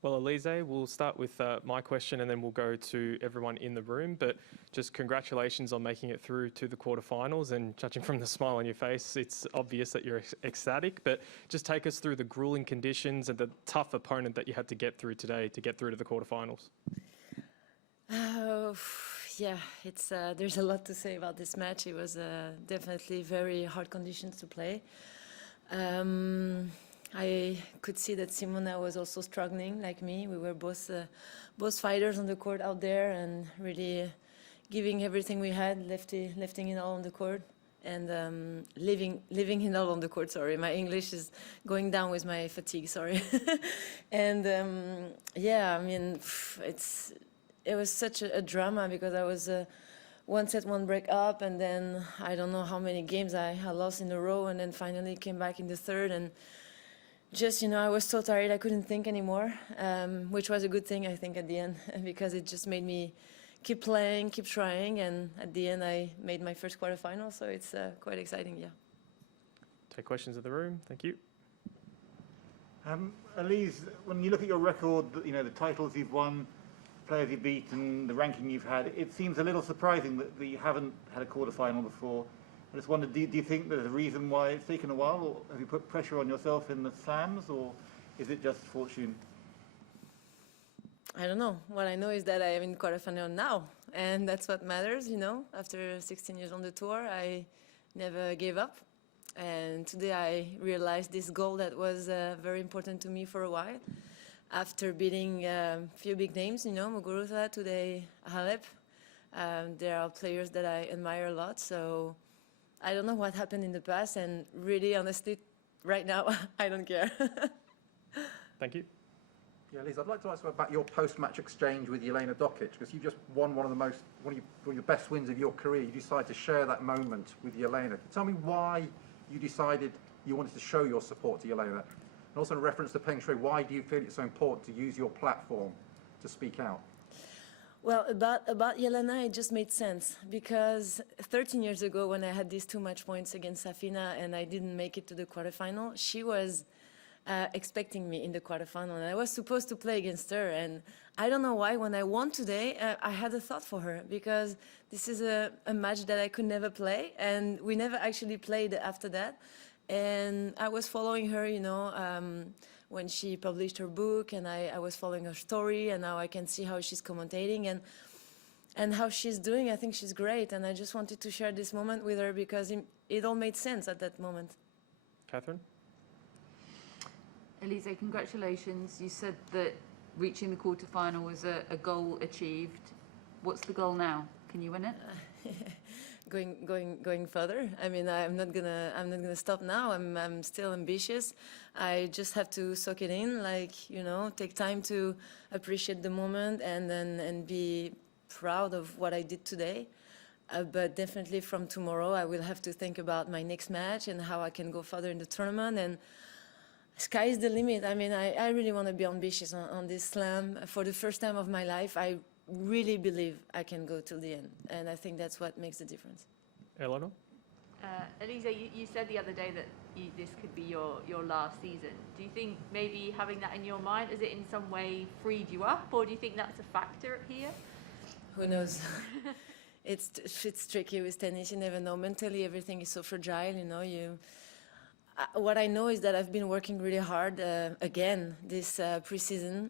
Well, Elise, we'll start with my question and then we'll go to everyone in the room. But just congratulations on making it through to the quarterfinals. And judging from the smile on your face, it's obvious that you're ecstatic. But just take us through the grueling conditions and the tough opponent that you had to get through today to get through to the quarterfinals. Yeah, there's a lot to say about this match. It was definitely very hard conditions to play. I could see that Simona was also struggling like me. We were both fighters on the court out there and really giving everything we had, lifting it all on the court and leaving it all on the court. Sorry, my English is going down with my fatigue. Sorry. And yeah, I mean, it was such a drama because I was one set, one break up, and then I don't know how many games I lost in a row, and then finally came back in the third, and just, I was so tired I couldn't think anymore, which was a good thing, I think, at the end, because it just made me keep playing, keep trying, and at the end I made my first quarterfinal, so it's quite exciting, yeah. Take questions in the room. Thank you. Elise, when you look at your record, the titles you've won, players you beat, and the ranking you've had, it seems a little surprising that you haven't had a quarterfinal before. I just wondered, do you think there's a reason why it's taken a while, or have you put pressure on yourself in the slams, or is it just fortune? I don't know. What I know is that I am in quarterfinal now, and that's what matters, After 16 years on the tour, I never gave up. And today I realized this goal that was very important to me for a while. After beating a few big names, Muguruza, today Halep, there are players that I admire a lot, so I don't know what happened in the past, and really, honestly, right now, I don't care. Thank you. Yeah, Liz, I'd like to ask you about your post-match exchange with Jelena Dokic, because you just won one of your best wins of your career. You decided to share that moment with Jelena. Tell me why you decided you wanted to show your support to Jelena. And also in reference to Peng Shuai, why do you feel it's so important to use your platform to speak out? Well, about Jelena, it just made sense because 13 years ago when I had these two match points against Safina and I didn't make it to the quarterfinal, she was expecting me in the quarterfinal and I was supposed to play against her, and I don't know why when I won today I had a thought for her because this is a match that I could never play and we never actually played after that, and I was following her, when she published her book, and I was following her story, and now I can see how she's commentating and how she's doing. I think she's great, and I just wanted to share this moment with her because it all made sense at that moment. Catherine? Elise, congratulations. You said that reaching the quarterfinal was a goal achieved. What's the goal now? Can you win it? Going further. I mean, I'm not gonna stop now. I'm still ambitious. I just have to soak it in, take time to appreciate the moment and be proud of what I did today. But definitely from tomorrow, I will have to think about my next match and how I can go further in the tournament. And sky is the limit. I mean, I really want to be ambitious on this slam. For the first time of my life, I really believe I can go till the end, and I think that's what makes the difference. Eleanor? Elisa, you said the other day that this could be your last season. Do you think maybe having that in your mind, has it in some way freed you up, or do you think that's a factor here? Who knows? It's tricky with tennis. You never know. Mentally, everything is so fragile. What I know is that I've been working really hard again this preseason.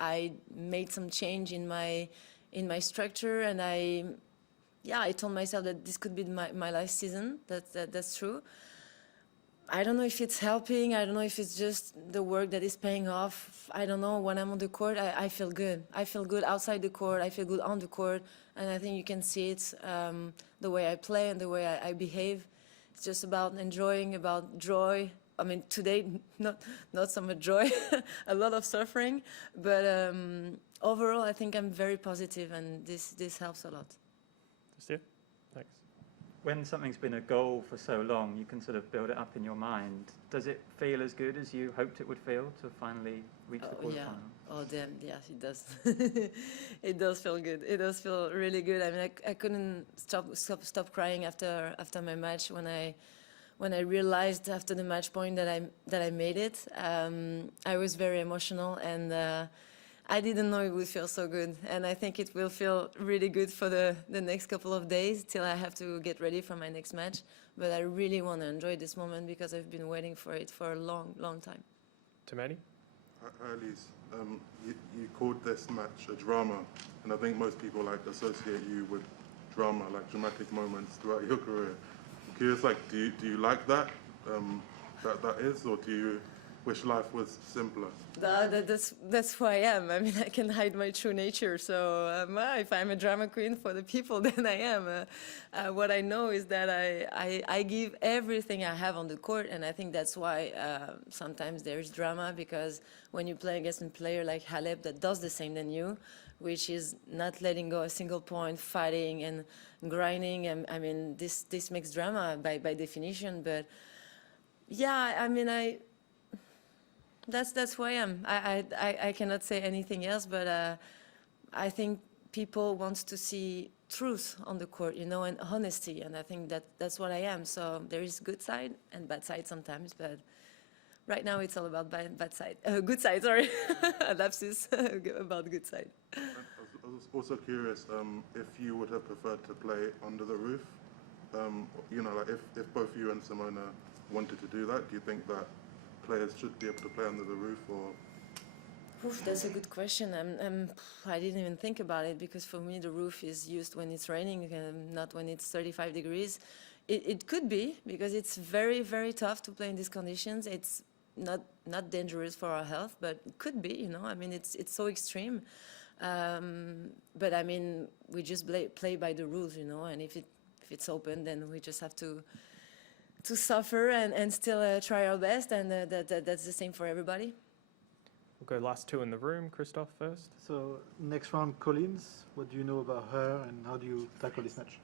I made some change in my structure, and I told myself that this could be my last season. That's true. I don't know if it's helping. I don't know if it's just the work that is paying off. I don't know. When I'm on the court, I feel good. I feel good outside the court. I feel good on the court, and I think you can see it the way I play and the way I behave. It's just about enjoying, about joy. I mean, today, not so much joy, a lot of suffering. But overall, I think I'm very positive, and this helps a lot. Steve? Thanks. When something's been a goal for so long, you can sort of build it up in your mind. Does it feel as good as you hoped it would feel to finally reach the quarterfinal? Yeah. Oh, damn. Yes, it does. It does feel good. It does feel really good. I mean, I couldn't stop crying after my match when when I realized after the match point that I made it, I was very emotional, and I didn't know it would feel so good. And I think it will feel really good for the next couple of days till I have to get ready for my next match. But I really want to enjoy this moment because I've been waiting for it for a long, long time. Tomani? Hi, Elise. You called this match a drama, and I think most people like associate you with drama, like dramatic moments throughout your career. I'm curious, like, do you like that? That is, or do you wish life was simpler? That's who I am. I mean, I can hide my true nature. So if I'm a drama queen for the people, then I am. What I know is that I give everything I have on the court, and I think that's why sometimes there's drama, because when you play against a player like Halep that does the same than you, which is not letting go a single point, fighting and grinding, and I mean, this makes drama by definition. But yeah, I mean, that's who I am. I cannot say anything else, but I think people want to see truth on the court, you know, and honesty, and I think that's what I am. So there is good side and bad side sometimes, but right now it's all about bad side. Good side, sorry. Lapsus about good side. I was also curious if you would have preferred to play under the roof. You know, like if both you and Simona wanted to do that, do you think that players should be able to play under the roof, or? Oof, that's a good question. I didn't even think about it, because for me the roof is used when it's raining, not when it's 35 degrees. It could be, because it's very, very tough to play in these conditions. It's not dangerous for our health, but it could be, you know. I mean, it's so extreme. But I mean, we just play by the rules, you know, and if it's open, then we just have to suffer and still try our best, and that's the same for everybody. We'll go last two in the room. Christophe first. So next round, Collins. What do you know about her, and how do you tackle this match?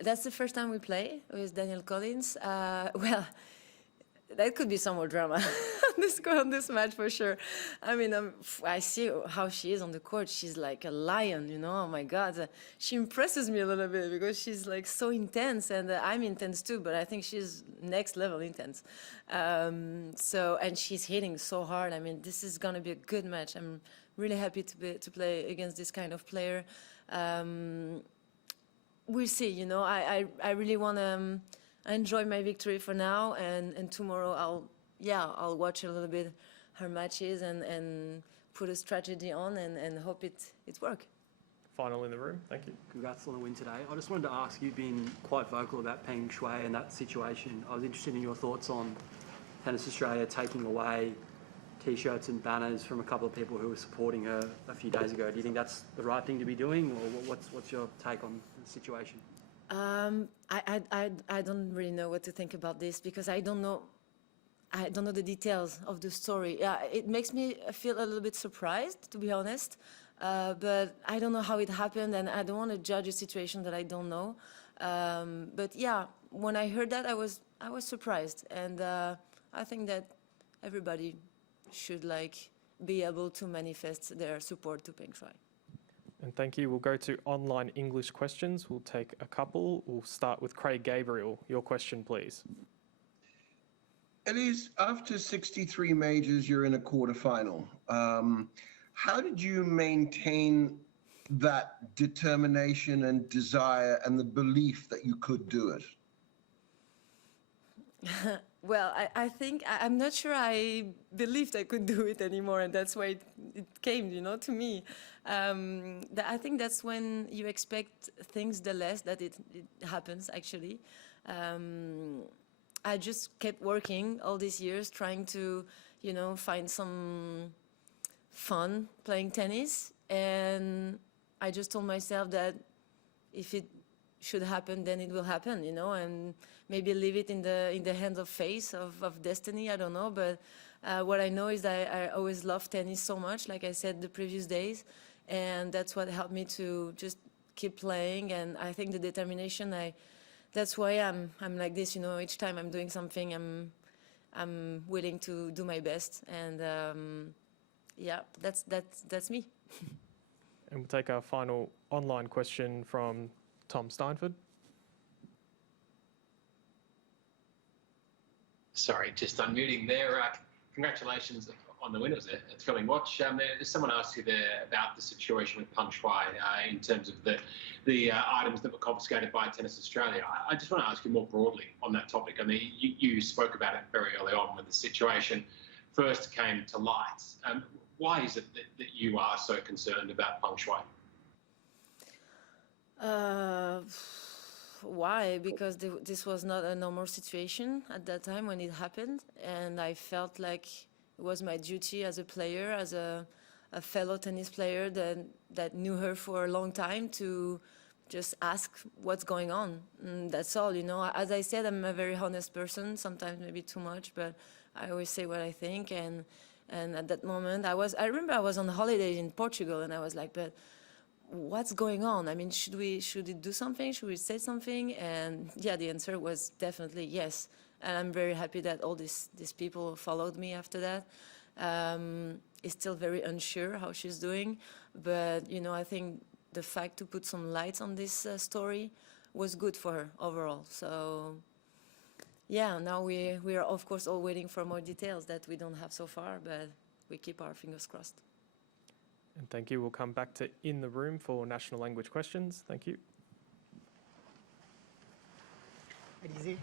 That's the first time we play with Danielle Collins. Well, that could be some more drama on this match for sure. I mean, I see how she is on the court. She's like a lion, you know. Oh my God, she impresses me a little bit, because she's like so intense, and I'm intense too. But I think she's next level intense. And she's hitting so hard. I mean, this is gonna be a good match. I'm really happy to play against this kind of player. We'll see. You know, I really want to enjoy my victory for now, and tomorrow I'll watch a little bit her matches and put a strategy on and hope it works. Final in the room. Thank you. Congrats on the win today. I just wanted to ask, you've been quite vocal about Peng Shuai and that situation. I was interested in your thoughts on Tennis Australia taking away T-shirts and banners from a couple of people who were supporting her a few days ago. Do you think that's the right thing to be doing, or what's your take on the situation? I don't really know what to think about this, because I don't know the details of the story. It makes me feel a little bit surprised, to be honest. But I don't know how it happened, and I don't want to judge a situation that I don't know. But yeah, when I heard that, I was surprised, and I think that everybody should be able to manifest their support to Peng Shuai. And thank you. We'll go to online English questions. We'll take a couple. We'll start with Craig Gabriel. Your question, please. Elise, after 63 majors, you're in a quarterfinal. How did you maintain that determination and desire and the belief that you could do it? Well, I think I'm not sure I believed I could do it anymore, and that's why it came, you know, to me. I think that's when you expect things the less that it happens, actually. I just kept working all these years, trying to, you know, find some fun playing tennis, and I just told myself that if it should happen, then it will happen, you know, and maybe leave it in the hands of fate, of destiny, I don't know. But what I know is that I always loved tennis so much, like I said the previous days, and that's what helped me to just keep playing. And I think the determination, that's why I'm like this, you know. Each time I'm doing something, I'm willing to do my best, and yeah, that's me. And we'll take our final online question from Tom Steinford. Sorry, just unmuting there. Congratulations on the win. It was a thrilling watch. Someone asked you there about the situation with Peng Shuai in terms of the items that were confiscated by Tennis Australia. I just want to ask you more broadly on that topic. I mean, you spoke about it very early on when the situation first came to light. Why is it that you are so concerned about Peng Shuai? Why? Because this was not a normal situation at that time when it happened, and I felt like it was my duty as a player, as a fellow tennis player that knew her for a long time, to just ask what's going on. And that's all, you know. As I said, I'm a very honest person, sometimes maybe too much, but I always say what I think. And at that moment, I remember I was on holiday in Portugal, and I was like, but what's going on? I mean, should we do something? Should we say something? And yeah, the answer was definitely yes. And I'm very happy that all these people followed me after that. It's still very unsure how she's doing, but you know, I think the fact to put some lights on this story was good for her overall. So yeah, now we are of course all waiting for more details that we don't have so far, but we keep our fingers crossed. And thank you. We'll come back to in the room for national language questions. Thank you. Alizé,